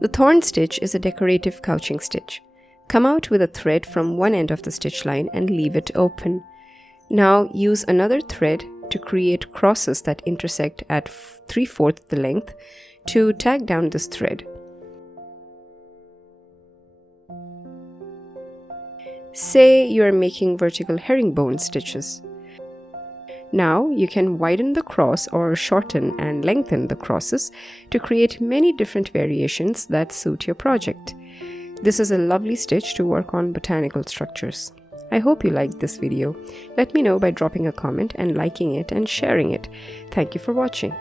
The Thorn Stitch is a decorative couching stitch. Come out with a thread from one end of the stitch line and leave it open. Now use another thread to create crosses that intersect at 3/4 the length to tag down this thread. Say you are making vertical herringbone stitches. Now you can widen the cross or shorten and lengthen the crosses to create many different variations that suit your project. This is a lovely stitch to work on botanical structures. I hope you liked this video. Let me know by dropping a comment and liking it and sharing it. Thank you for watching.